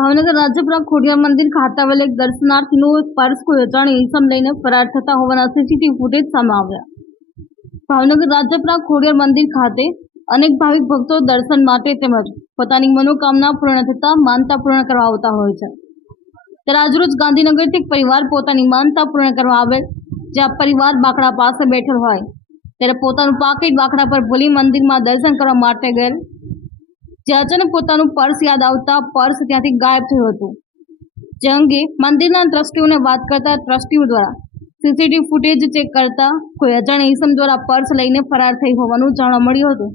ભાવનગર રાજપુરા ખોડિયાર મંદિર ખાતે આવેલ એક દર્શનાર્થીનું પર્સ કોઈ અજાણી ઇસમ લઈને ફરાર થતા હોવાના સીસીટીવી ફૂટેજ સામે આવ્યા. ભાવનગર રાજપુરા ખોડિયાર મંદિર ખાતે અનેક ભાવિક ભક્તો દર્શન માટે તેમજ પોતાની મનોકામના પૂર્ણ થતા માનતા પૂર્ણ કરવા આવતા હોય છે. ત્યારે આજરોજ ગાંધીનગરથી એક પરિવાર પોતાની માનતા પૂર્ણ કરવા આવેલ જ્યાં પરિવાર બાકડા પાસે બેઠેલ હોય. ત્યારે પોતાનું પાકીટ બાકડા પર ભૂલી મંદિરમાં દર્શન કરવા માટે ગયેલ જે અચાનક પોતાનું પર્સ યાદ આવતા પર્સ ત્યાંથી ગાયબ થયું હતું જે અંગે મંદિરના ટ્રસ્ટીઓને વાત કરતા ટ્રસ્ટીઓ દ્વારા સીસીટીવી ફૂટેજ ચેક કરતા કોઈ અજાણ્યા ઈસમ દ્વારા પર્સ લઈને ફરાર થઈ હોવાનું જાણવા મળ્યું હતું